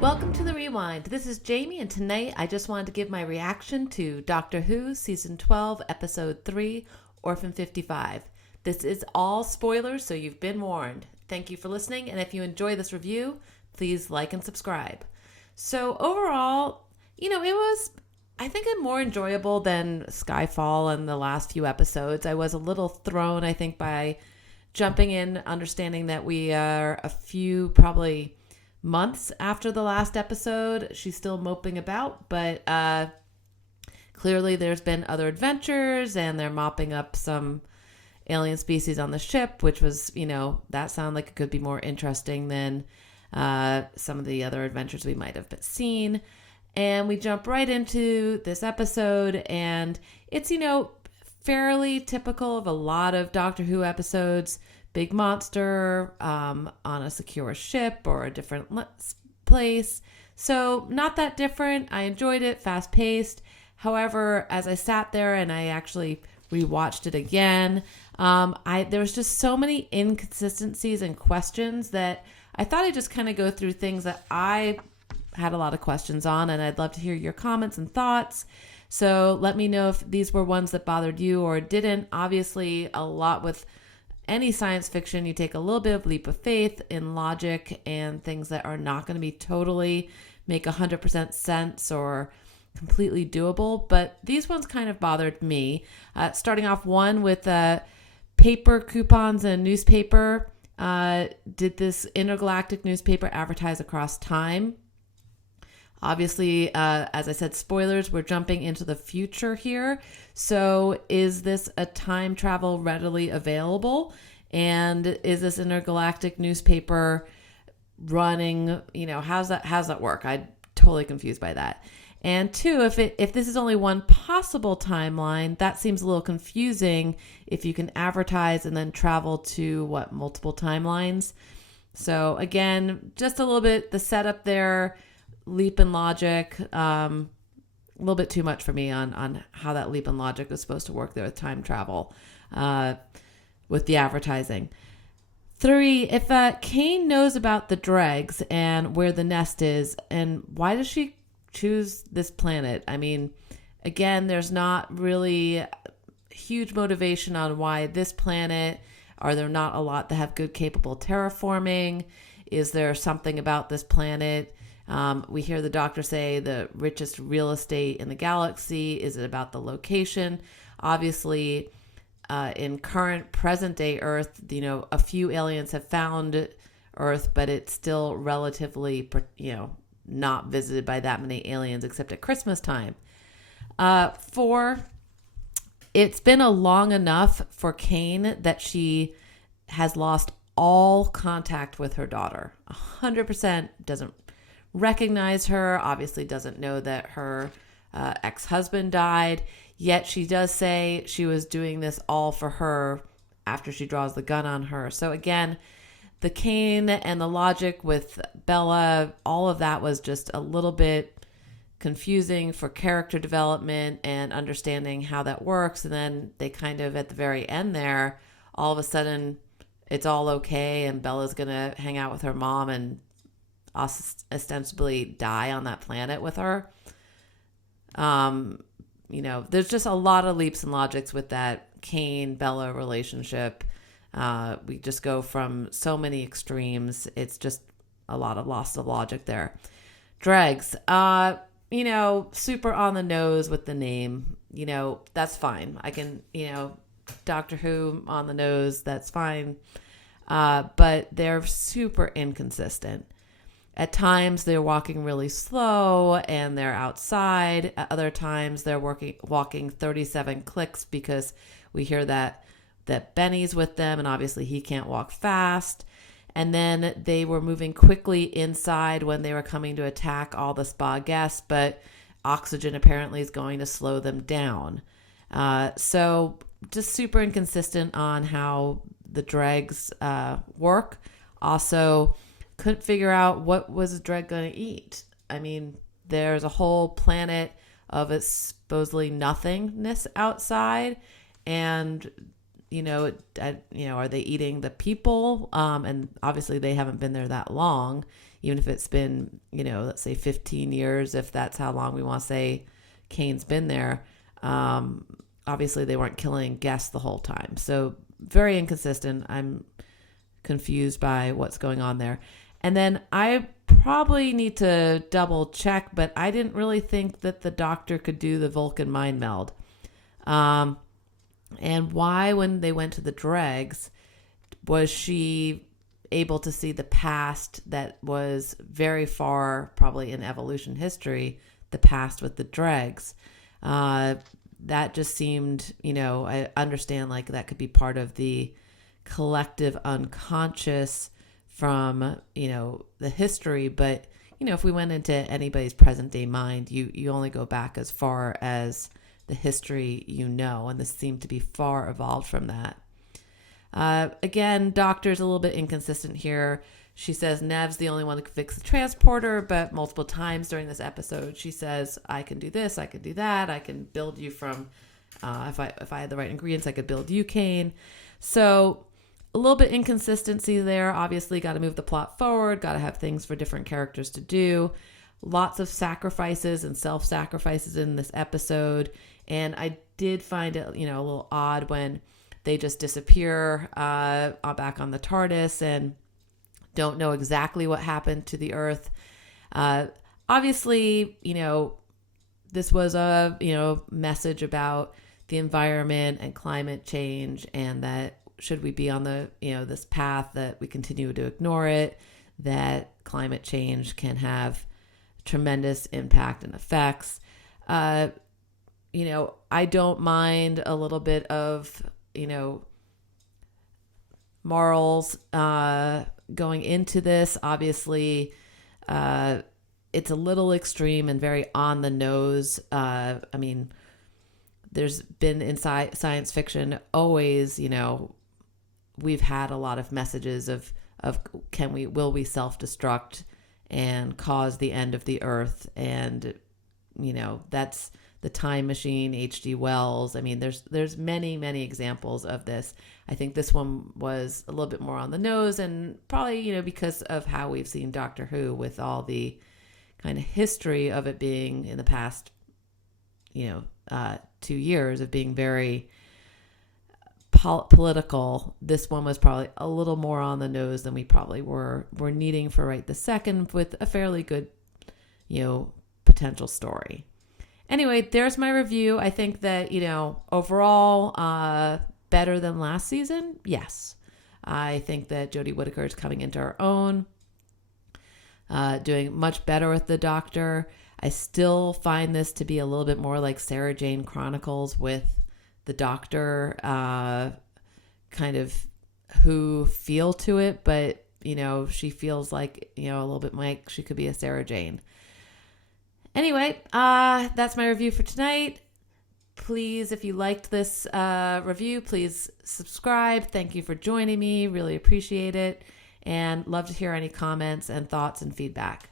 Welcome to the Rewind. This is Jamie, and tonight I just wanted to give my reaction to Doctor Who Season 12, Episode 3, Orphan 55. This is all spoilers, so you've been warned. Thank you for listening, and if you enjoy this review, please like and subscribe. So overall, it was, I think, more enjoyable than Skyfall and the last few episodes. I was a little thrown, I think, by jumping in, understanding that we are a few, probably months after the last episode. She's still moping about, but clearly there's been other adventures and they're mopping up some alien species on the ship, which was, that sounded like it could be more interesting than some of the other adventures we might have seen. And we jump right into this episode, and it's, fairly typical of a lot of Doctor Who episodes. Big monster on a secure ship or a different place. So not that different. I enjoyed it, fast paced. However, as I sat there and I actually rewatched it again, there was just so many inconsistencies and questions that I thought I'd just kind of go through things that I had a lot of questions on, and I'd love to hear your comments and thoughts. So let me know if these were ones that bothered you or didn't. Obviously, a lot with any science fiction, you take a little bit of leap of faith in logic and things that are not going to be totally make 100% sense or completely doable. But these ones kind of bothered me. Starting off one with paper coupons and newspaper. Did this intergalactic newspaper advertise across time? Obviously, as I said, spoilers, we're jumping into the future here. So is this a time travel readily available? And is this intergalactic newspaper running, how's that work? I'm totally confused by that. And two, if this is only one possible timeline, that seems a little confusing if you can advertise and then travel to multiple timelines. So again, just a little bit, the setup there, leap in logic, a little bit too much for me on how that leap in logic is supposed to work there with time travel, with the advertising. 3, if Kane knows about the dregs and where the nest is, and why does she choose this planet? I mean, again, there's not really huge motivation on why this planet. Are there not a lot that have good capable terraforming? Is there something about this planet? We hear the doctor say the richest real estate in the galaxy. Is it about the location? Obviously, in current present day Earth, a few aliens have found Earth, but it's still relatively, not visited by that many aliens except at Christmas time. 4, it's been a long enough for Kane that she has lost all contact with her daughter. 100% doesn't recognize her, obviously doesn't know that her ex-husband died, yet she does say she was doing this all for her after she draws the gun on her. So again, the Kane and the logic with Bella, all of that was just a little bit confusing for character development and understanding how that works. And then they kind of, at the very end there, all of a sudden it's all okay and Bella's going to hang out with her mom and ostensibly die on that planet with her. There's just a lot of leaps and logics with that Kane-Bella relationship. We just go from so many extremes. It's just a lot of loss of logic there. Dregs, super on the nose with the name. That's fine. I can, Doctor Who on the nose, that's fine. But they're super inconsistent. At times they're walking really slow and they're outside. At other times they're walking 37 clicks because we hear that Benny's with them and obviously he can't walk fast. And then they were moving quickly inside when they were coming to attack all the spa guests, but oxygen apparently is going to slow them down. So just super inconsistent on how the dregs work. Also, couldn't figure out what was a dreg going to eat. I mean, there's a whole planet of its supposedly nothingness outside, and are they eating the people? And obviously they haven't been there that long, even if it's been, let's say 15 years, if that's how long we want to say Cain's been there. Obviously they weren't killing guests the whole time. So very inconsistent. I'm confused by what's going on there. And then I probably need to double check, but I didn't really think that the doctor could do the Vulcan mind meld. And why, when they went to the dregs, was she able to see the past that was very far, probably in evolution history, the past with the dregs? That just seemed, I understand like that could be part of the collective unconscious from, the history. But, if we went into anybody's present day mind, you only go back as far as the history, and this seemed to be far evolved from that. Again, doctor's a little bit inconsistent here. She says Nev's the only one who can fix the transporter, but multiple times during this episode, she says, I can do this, I can do that, I can build you from, if I had the right ingredients, I could build you, Cain. So a little bit inconsistency there. Obviously, got to move the plot forward, got to have things for different characters to do. Lots of sacrifices and self-sacrifices in this episode. And I did find it, a little odd when they just disappear back on the Tardis and don't know exactly what happened to the Earth. Obviously, this was a, message about the environment and climate change, and that should we be on the, this path, that we continue to ignore it, that climate change can have tremendous impact and effects. I don't mind a little bit of, morals going into this. Obviously, it's a little extreme and very on the nose. There's been in science fiction always, we've had a lot of messages of will we self-destruct and cause the end of the earth? And, that's The Time Machine, H.G. Wells. There's many, many examples of this. I think this one was a little bit more on the nose, and probably, because of how we've seen Doctor Who with all the kind of history of it being in the past, 2 years of being very political. This one was probably a little more on the nose than we probably were needing for right this second, with a fairly good, potential story. Anyway, there's my review. I think that, overall, better than last season. Yes. I think that Jodie Whittaker is coming into her own, doing much better with the Doctor. I still find this to be a little bit more like Sarah Jane Chronicles with the Doctor, kind of Who feel to it, but, she feels like, a little bit like she could be a Sarah Jane. Anyway, that's my review for tonight. Please, if you liked this review, please subscribe. Thank you for joining me. Really appreciate it. And love to hear any comments and thoughts and feedback.